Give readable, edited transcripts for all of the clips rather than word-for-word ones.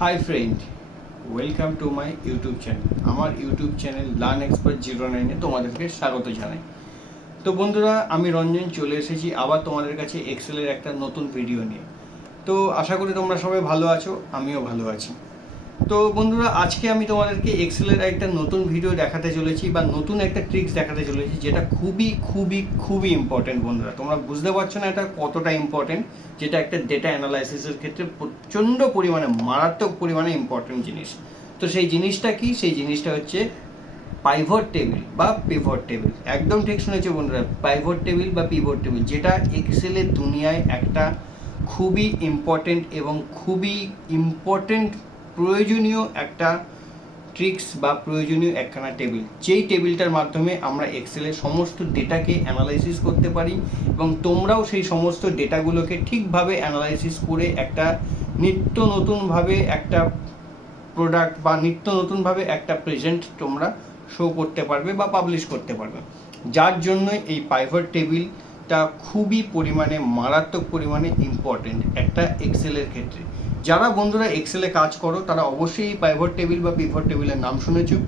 Hi friend, welcome to my YouTube channel. আমার YouTube channel learn expert 09-এ তোমাদেরকে স্বাগত জানাই। তো বন্ধুরা, আমি রঞ্জন চলে এসেছি আবার তোমাদের কাছে এক্সেলের একটা নতুন ভিডিও নিয়ে। তো আশা করি তোমরা সবাই ভালো আছো, আমিও ভালো আছি। তো বন্ধুরা, আজকে আমি তোমাদেরকে এক্সেলের একটা নতুন ভিডিও দেখাতে চলেছি বা নতুন একটা ট্রিক্স দেখাতে চলেছি, যেটা খুবই খুবই খুবই ইম্পর্টেন্ট। বন্ধুরা, তোমরা বুঝতে পারছো না এটা কতটা ইম্পর্টেন্ট, যেটা একটা ডেটা অ্যানালাইসিসের ক্ষেত্রে প্রচণ্ড পরিমাণে, মারাত্মক পরিমাণে ইম্পর্টেন্ট জিনিস। তো সেই জিনিসটা কি? সেই জিনিসটা হচ্ছে পাইভট টেবিল বা পিভট টেবিল। একদম ঠিক শুনেছো বন্ধুরা, পাইভট টেবিল বা পিভট টেবিল, যেটা এক্সেলের দুনিয়ায় একটা খুবই ইম্পর্টেন্ট এবং খুবই ইম্পর্টেন্ট প্রয়োজনীয় একটা ট্রিক্স বা প্রয়োজনীয় একখানা টেবিল, যেই টেবিলটার মাধ্যমে আমরা এক্সেলের সমস্ত ডেটাকে অ্যানালাইসিস করতে পারি এবং তোমরাও সেই সমস্ত ডেটাগুলোকে ঠিকভাবে অ্যানালাইসিস করে একটা নিত্য নতুনভাবে একটা প্রোডাক্ট বা নিত্য নতুনভাবে একটা প্রেজেন্ট তোমরা শো করতে পারবে বা পাবলিশ করতে পারবে। যার জন্য এই পাইভট টেবিলটা খুবই পরিমাণে, মারাত্মক পরিমাণে ইম্পর্টেন্ট একটা এক্সেলের ক্ষেত্রে। যারা বন্ধুরা এক্সেলে কাজ করো তারা অবশ্যই এই পাইভট টেবিল বা পিভট টেবিলের নাম শুনেছো,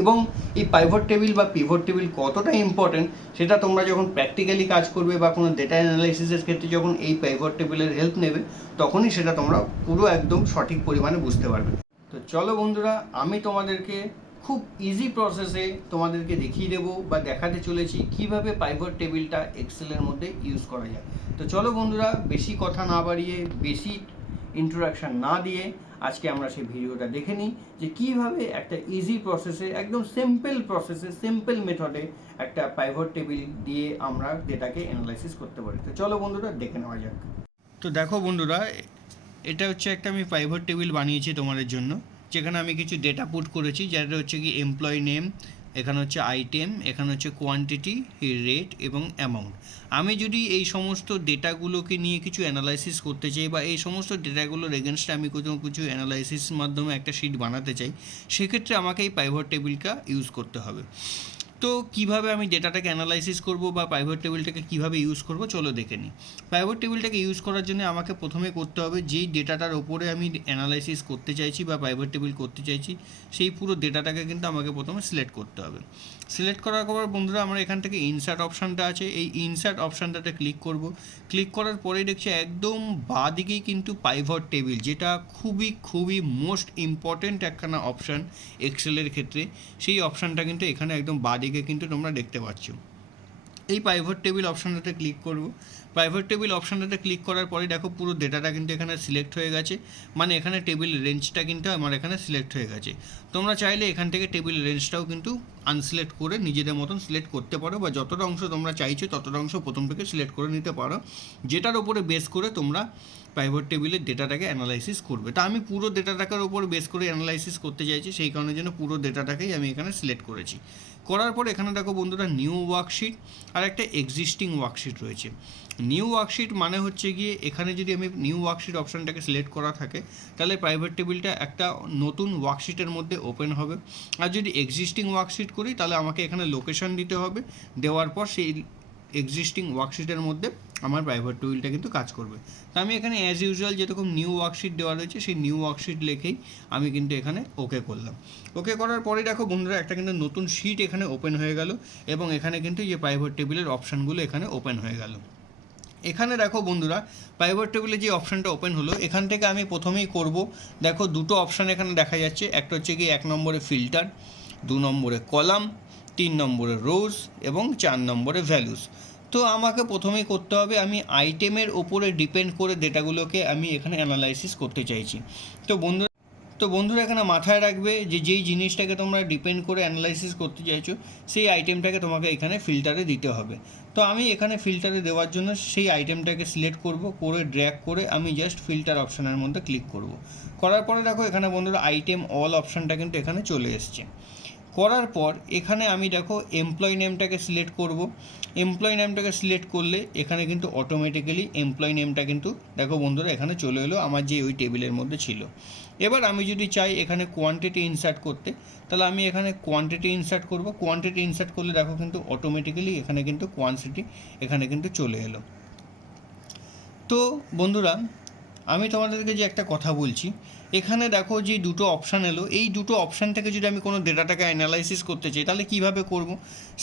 এবং এই পাইভট টেবিল বা পিভট টেবিল কতটা ইম্পর্টেন্ট সেটা তোমরা যখন প্র্যাকটিক্যালি কাজ করবে বা কোনো ডেটা অ্যানালাইসিসের ক্ষেত্রে যখন এই পাইভট টেবিলের হেল্প নেবে, তখনই সেটা তোমরা পুরো একদম সঠিক পরিমাণে বুঝতে পারবে। তো চলো বন্ধুরা, আমি তোমাদেরকে খুব ইজি প্রসেসে তোমাদেরকে দেখিয়ে দেবো বা দেখাতে চলেছি কিভাবে পাইভট টেবিলটা এক্সেলের মধ্যে ইউজ করা যায়। তো চলো বন্ধুরা, বেশি কথা না বাড়িয়ে, বেশি ইন্ট্রোডাকশান না দিয়ে আজকে আমরা সেই ভিডিওটা দেখে নিই যে কীভাবে একটা ইজি প্রসেসে, একদম সিম্পল প্রসেসে, সিম্পল মেথডে একটা পাইভট টেবিল দিয়ে আমরা ডেটাকে অ্যানালাইসিস করতে পারি। তো চলো বন্ধুরা, দেখে নেওয়া যাক। তো দেখো বন্ধুরা, এটা হচ্ছে একটা আমি পাইভট টেবিল বানিয়েছি তোমাদের জন্য, যেখানে আমি কিছু ডেটা পুট করেছি, যেটা হচ্ছে কি এমপ্লয়ি নেম, এখানে হচ্ছে আইটেম, এখানে হচ্ছে কোয়ান্টিটি, রেট এবং অ্যামাউন্ট। আমি যদি এই সমস্ত ডেটাগুলোকে নিয়ে কিছু অ্যানালাইসিস করতে চাই বা এই সমস্ত ডেটাগুলোর এগেনস্টে আমি কিছু অ্যানালাইসিস মাধ্যমে একটা শিট বানাতে চাই, সেক্ষেত্রে আমাকে এই পাইভট টেবিলটা ইউজ করতে হবে। তো কিভাবে আমি ডেটাটাকে অ্যানালাইসিস করব বা পাইভট টেবিলটাকে কিভাবে ইউজ করব, চলো দেখে নিই। পাইভট টেবিলটাকে ইউজ করার জন্য আমাকে প্রথমে করতে হবে, যেই ডেটাটার ওপরে আমি অ্যানালাইসিস করতে চাইছি বা পাইভট টেবিল করতে চাইছি, সেই পুরো ডেটাটাকে কিন্তু আমাকে প্রথমে সিলেক্ট করতে হবে। সিলেক্ট করার পর বন্ধুরা, আমরা এখান থেকে ইনসার্ট অপশানটা আছে, এই ইনসার্ট অপশানটাতে ক্লিক করব। ক্লিক করার পরেই দেখছি একদম বাঁ দিকেই কিন্তু পাইভট টেবিল, যেটা খুবই খুবই মোস্ট ইম্পর্ট্যান্ট একখানা অপশান এক্সেলের ক্ষেত্রে, সেই অপশানটা কিন্তু এখানে একদম বাঁ দিকে কিন্তু তোমরা দেখতে পাচ্ছ। এই পাইভট টেবিল অপশানটাতে ক্লিক করব। পাইভট টেবিল অপশানটাতে ক্লিক করার পরে দেখো পুরো ডেটাটা কিন্তু এখানে সিলেক্ট হয়ে গেছে, মানে এখানে টেবিল রেঞ্জটা কিন্তু আমার এখানে সিলেক্ট হয়ে গেছে। তোমরা চাইলে এখান থেকে টেবিল রেঞ্জটাও কিন্তু আনসিলেক্ট করে নিজেদের মতন সিলেক্ট করতে পারো, বা যতটা অংশ তোমরা চাইছো ততটা অংশ প্রথম থেকে সিলেক্ট করে নিতে পারো, যেটার উপরে বেস করে তোমরা পাইভট টেবিলের ডেটাটাকে অ্যানালাইসিস করবে। তা আমি পুরো ডেটাটাকের উপর বেস করে অ্যানালাইসিস করতে চাইছি, সেই কারণের জন্য পুরো ডেটাটাকেই আমি এখানে সিলেক্ট করেছি। করার পর এখানে দেখো বন্ধুরা, নিউ ওয়ার্কশিট আর একটা এক্সিস্টিং ওয়ার্কশিট রয়েছে। নিউ ওয়ার্কশিট মানে হচ্ছে গিয়ে, এখানে যদি আমি নিউ ওয়ার্কশিট অপশানটাকে সিলেক্ট করা থাকে, তাহলে প্রাইভেট টেবিলটা একটা নতুন ওয়ার্কশিটের মধ্যে ওপেন হবে। আর যদি এক্সিস্টিং ওয়ার্কশিট করি, তাহলে আমাকে এখানে লোকেশন দিতে হবে, দেওয়ার পর সেই এক্সিস্টিং ওয়ার্কশিটের মধ্যে আমার পাইভট টেবিলটা কিন্তু কাজ করবে। তো আমি এখানে অ্যাজ ইউজুয়াল যেরকম নিউ ওয়ার্কশিট দেওয়া রয়েছে, সেই নিউ ওয়ার্কশিট লিখেই আমি কিন্তু এখানে ওকে করলাম। ওকে করার পরে দেখো বন্ধুরা, একটা কিন্তু নতুন শিট এখানে ওপেন হয়ে গেল এবং এখানে কিন্তু যে পাইভট টেবিলের অপশানগুলো এখানে ওপেন হয়ে গেল। এখানে দেখো বন্ধুরা, পাইভট টেবিলে যে অপশানটা ওপেন হলো, এখান থেকে আমি প্রথমেই করব, দেখো দুটো অপশান এখানে দেখা যাচ্ছে। একটা হচ্ছে কি 1 নম্বরে ফিল্টার, 2 নম্বরে কলাম, 3 নম্বরে রোজ এবং 4 নম্বরে ভ্যালুস। তো আমাকে প্রথমেই করতে হবে, আমি আইটেমের ওপরে ডিপেন্ড করে ডেটাগুলোকে আমি এখানে অ্যানালাইসিস করতে চাইছি। তো বন্ধুরা এখানে মাথায় রাখবে যে যেই জিনিসটাকে তোমরা ডিপেন্ড করে অ্যানালাইসিস করতে চাইছো, সেই আইটেমটাকে তোমাকে এখানে ফিল্টারে দিতে হবে। তো আমি এখানে ফিল্টারে দেওয়ার জন্য সেই আইটেমটাকে সিলেক্ট করব, করে ড্র্যাগ করে আমি জাস্ট ফিল্টার অপশানের মধ্যে ক্লিক করব। করার পরে দেখো এখানে বন্ধুরা আইটেম অল অপশানটা কিন্তু এখানে চলে এসছে। করার পর এখানে আমি দেখো এমপ্লয়ি নেমটাকে সিলেক্ট করব। এমপ্লয়ি নেমটাকে সিলেক্ট করলে এখানে কিন্তু অটোমেটিক্যালি এমপ্লয়ি নেমটা কিন্তু দেখো বন্ধুরা এখানে চলে এলো আমার যে ওই টেবিলের মধ্যে ছিল। এবার আমি যদি চাই এখানে কোয়ান্টিটি ইনসার্ট করতে, তাহলে আমি এখানে কোয়ান্টিটি ইনসার্ট করব। কোয়ান্টিটি ইনসার্ট করলে দেখো কিন্তু অটোমেটিক্যালি এখানে কিন্তু কোয়ান্টিটি এখানে কিন্তু চলে এলো। তো বন্ধুরা, আমি তোমাদেরকে যে একটা কথা বলছি, এখানে দেখো যে দুটো অপশান এলো, এই দুটো অপশান থেকে যদি আমি কোনো ডেটাটাকে অ্যানালাইসিস করতে চাই তাহলে কীভাবে করব।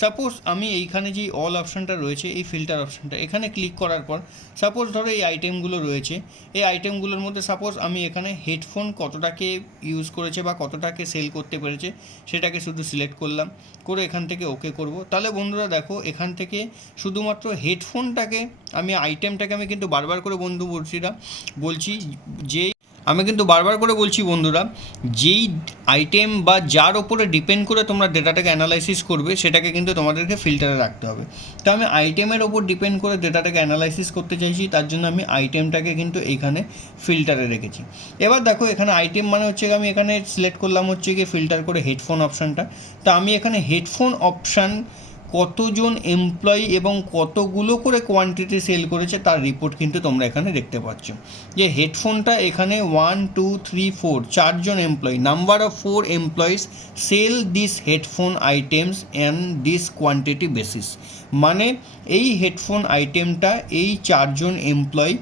সাপোজ আমি এইখানে যে অল অপশানটা রয়েছে, এই ফিল্টার অপশানটা এখানে ক্লিক করার পর সাপোজ ধরো এই আইটেমগুলো রয়েছে, এই আইটেমগুলোর মধ্যে সাপোজ আমি এখানে হেডফোন কতটাকে ইউজ করেছে বা কতটাকে সেল করতে পেরেছে সেটাকে শুধু সিলেক্ট করলাম, করে এখান থেকে ওকে করব। তাহলে বন্ধুরা দেখো এখান থেকে শুধুমাত্র হেডফোনটাকে আমি আইটেমটাকে আমি কিন্তু বারবার করে বলছি বন্ধুরা, যেই আইটেম বা যার ওপরে ডিপেন্ড করে তোমরা ডেটাটাকে অ্যানালাইসিস করবে সেটাকে কিন্তু তোমাদেরকে ফিল্টারে রাখতে হবে। তো আমি আইটেমের ওপর ডিপেন্ড করে ডেটাটাকে অ্যানালাইসিস করতে চাইছি, তার জন্য আমি আইটেমটাকে কিন্তু এইখানে ফিল্টারে রেখেছি। এবার দেখো এখানে আইটেম মানে হচ্ছে আমি এখানে সিলেক্ট করলাম হচ্ছে গিয়ে ফিল্টার করে হেডফোন অপশানটা। তো আমি এখানে হেডফোন অপশান কতজন এমপ্লয়ি এবং কতগুলো করে কোয়ান্টিটি সেল করেছে তার রিপোর্ট কিন্তু তোমরা এখানে দেখতে পাচ্ছ। যে হেডফোনটা এখানে 1 2 3 4 চারজন employee, number of 4 employees sell this headphone items and this quantity basis. মানে এই হেডফোন আইটেমটা এই চারজন এমপ্লয়ি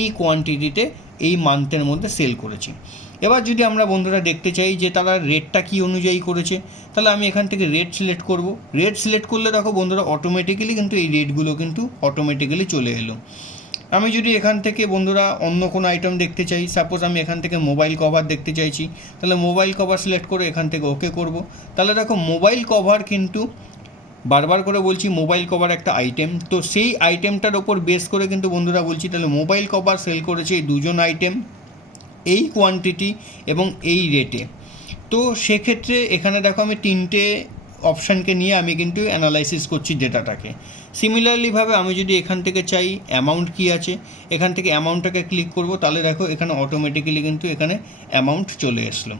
এই কোয়ান্টিটিতে এই মান্থের মধ্যে সেল করেছে। এবার যদি আমরা বন্ধুরা দেখতে চাই যে তারা রেটটা কী অনুযায়ী করেছে, তাহলে আমি এখান থেকে রেট সিলেক্ট করব। রেট সিলেক্ট করলে দেখো বন্ধুরা অটোমেটিক্যালি কিন্তু এই রেটগুলো কিন্তু অটোমেটিক্যালি চলে এলো। আমি যদি এখান থেকে বন্ধুরা অন্য কোনো আইটেম দেখতে চাই, সাপোজ আমি এখান থেকে মোবাইল কভার দেখতে চাইছি, তাহলে মোবাইল কভার সিলেক্ট করে এখান থেকে ওকে করব। তাহলে দেখো মোবাইল কভার কিন্তু বারবার করে বলছি মোবাইল কভার একটা আইটেম, তো সেই আইটেমটার ওপর বেস করে কিন্তু বন্ধুরা বলছি তাহলে মোবাইল কভার সেল করেছে এই দুজন আইটেম এই কোয়ান্টিটি এবং এই রেটে। তো সেক্ষেত্রে এখানে দেখো আমি তিনটে অপশানকে নিয়ে আমি কিন্তু অ্যানালাইসিস করছি ডেটাটাকে। সিমিলারলিভাবে আমি যদি এখান থেকে চাই অ্যামাউন্ট কী আছে, এখান থেকে অ্যামাউন্টটাকে ক্লিক করব, তাহলে দেখো এখানে অটোমেটিক্যালি কিন্তু এখানে অ্যামাউন্ট চলে আসলো।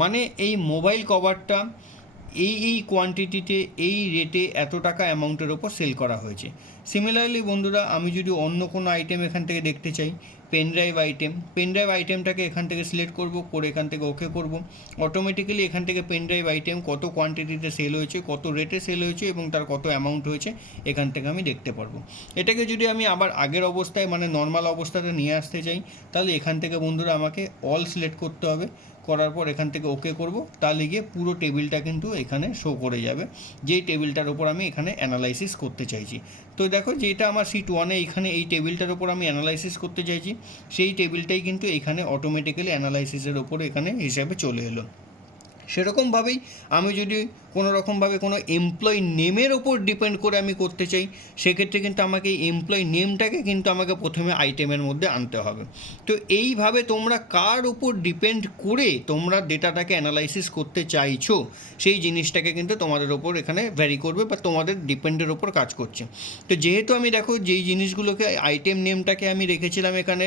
মানে এই মোবাইল কভারটা এই কোয়ান্টিটিতে এই রেটে এত টাকা অ্যামাউন্টের ওপর সেল করা হয়েছে। সিমিলারলি বন্ধুরা আমি যদি অন্য কোনো আইটেম এখান থেকে দেখতে চাই, পেনড্রাইভ আইটেমটাকে এখান থেকে সিলেক্ট করব, করে এখান থেকে ওকে করব। অটোমেটিক্যালি এখান থেকে পেনড্রাইভ আইটেম কত কোয়ান্টিটিতে সেল হয়েছে, কত রেটে সেল হয়েছে এবং তার কত অ্যামাউন্ট হয়েছে এখান থেকে আমি দেখতে পারবো। এটাকে যদি আমি আবার আগের অবস্থায় মানে নর্মাল অবস্থাতে নিয়ে আসতে চাই, তাহলে এখান থেকে বন্ধুরা আমাকে অল সিলেক্ট করতে হবে, করার পর এখান থেকে ওকে করব। তাহলে গিয়ে পুরো টেবিলটা কিন্তু এখানে শো করে যাবে, যেই টেবিলটার ওপর আমি এখানে অ্যানালাইসিস করতে চাইছি। তো দেখো যেটা আমার শিট 1-এ এখানে এই টেবিলটার ওপর আমি অ্যানালাইসিস করতে চাইছি, সেই টেবিলটাই কিন্তু এখানে অটোমেটিক্যালি অ্যানালাইসিসের ওপর এখানে হিসাবে চলে এলো। সেরকমভাবেই আমি যদি কোনো রকমভাবে কোনো এমপ্লয়ি নেমের ওপর ডিপেন্ড করে আমি করতে চাই, সেক্ষেত্রে কিন্তু আমাকে এই এমপ্লয়ি নেমটাকে কিন্তু আমাকে প্রথমে আইটেমের মধ্যে আনতে হবে। তো এইভাবে তোমরা কার উপর ডিপেন্ড করে তোমরা ডেটাটাকে অ্যানালাইসিস করতে চাইছো সেই জিনিসটাকে কিন্তু তোমাদের ওপর এখানে ভ্যারি করবে বা তোমাদের ডিপেন্ডের ওপর কাজ করছে। তো যেহেতু আমি দেখো যেই জিনিসগুলোকে আইটেম নেমটাকে আমি রেখেছিলাম এখানে,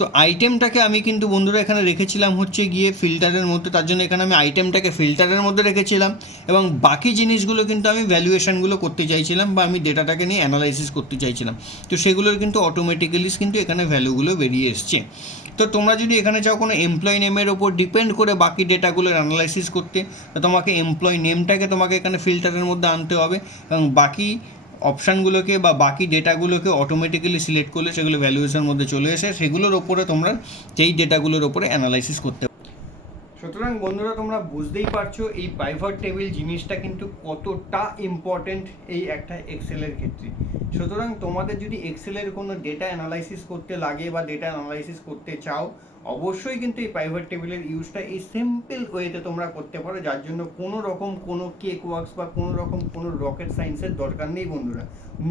তো আইটেমটাকে আমি কিন্তু বন্ধুরা এখানে রেখেছিলাম হচ্ছে গিয়ে ফিল্টারের মধ্যে, তার জন্য এখানে আমি আইটেমটাকে ফিল্টারের মধ্যে রেখেছিলাম এবং বাকি জিনিসগুলো কিন্তু আমি ভ্যালুয়েশনগুলো করতে চাইছিলাম বা আমি ডেটাটাকে নিয়ে অ্যানালাইসিস করতে চাইছিলাম। তো সেগুলোর কিন্তু অটোমেটিক্যালি কিন্তু এখানে ভ্যালুগুলো বেরিয়ে এসছে। তো তোমরা যদি এখানে চাও কোনো এমপ্লয়ি নেমের ওপর ডিপেন্ড করে বাকি ডেটাগুলোর অ্যানালাইসিস করতে, তোমাকে এমপ্লয়ি নেমটাকে তোমাকে এখানে ফিল্টারের মধ্যে আনতে হবে এবং বাকি অপশানগুলোকে বা বাকি ডেটাগুলোকে অটোমেটিক্যালি সিলেক্ট করলে সেগুলো ভ্যালুয়েশনের মধ্যে চলে এসে সেগুলোর ওপরে তোমরা সেই ডেটাগুলোর ওপরে অ্যানালাইসিস করতে। সুতরাং বন্ধুরা তোমরা বুঝতেই পারছো এই পাইভট টেবিল জিনিসটা কিন্তু কতটা ইম্পর্টেন্ট এই একটা এক্সেলের ক্ষেত্রে। সুতরাং তোমাদের যদি এক্সেলের কোনো ডেটা অ্যানালাইসিস করতে লাগে বা ডেটা অ্যানালাইসিস করতে চাও, অবশ্যই কিন্তু এই পাইভট টেবিলের ইউজটা এই সিম্পল ওয়েতে তোমরা করতে পারো, যার জন্য কোনো রকম কোনো কেক ওয়ার্কস বা কোনো রকম কোনো রকেট সায়েন্সের দরকার নেই বন্ধুরা।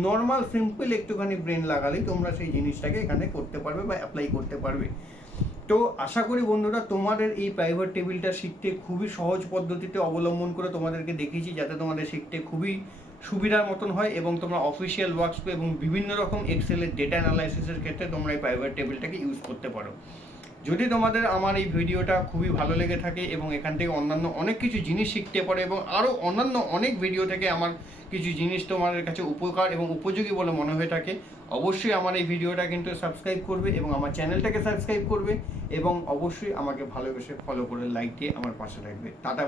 নর্মাল সিম্পল একটুখানি ব্রেন লাগালেই তোমরা সেই জিনিসটাকে এখানে করতে পারবে বা অ্যাপ্লাই করতে পারবে। তো আশা করি বন্ধুরা তোমাদের এই পাইভট টেবিলটা শিখতে খুবই সহজ পদ্ধতিতে অবলম্বন করে তোমাদেরকে দেখিয়েছি, যাতে তোমাদের শিখতে খুবই সুবিধার মতন হয় এবং তোমরা অফিসিয়াল ওয়ার্কস এবং বিভিন্ন রকম এক্সেলের ডেটা অ্যানালাইসিসের ক্ষেত্রে তোমরা এই পাইভট টেবিলটাকে ইউজ করতে পারো। যদি তোমাদের আমার এই ভিডিওটা খুবই ভালো লেগে থাকে এবং এখান থেকে অন্যান্য অনেক কিছু জিনিস শিখতে পারো এবং আরও অন্যান্য অনেক ভিডিও থেকে আমার কিছু জিনিস তোমাদের কাছে উপকার এবং উপযোগী বলে মনে হয়ে থাকে, অবশ্যই আমার এই ভিডিওটা কিন্তু সাবস্ক্রাইব করবে এবং আমার চ্যানেলটাকে সাবস্ক্রাইব করবে এবং অবশ্যই আমাকে ভালোবেসে ফলো করে লাইক দিয়ে আমার পাশে থাকবে। টাটা।